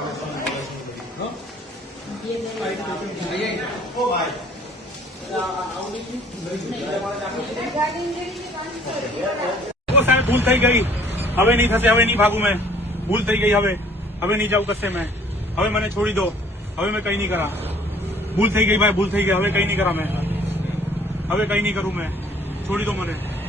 वो तो तो तो -तो तो तो तो सारे भूल थी गई हमें नहीं थे हमें नहीं भागू मैं भूल थी गई हमें हमें नहीं जाऊ कसे मैं हमें मैंने छोड़ी दो हमें मैं कहीं नहीं करा भूल थी गई भाई भूल थी गई हमें कहीं नहीं करा मैं हमें कहीं नहीं करूं मैं छोड़ी दो मैंने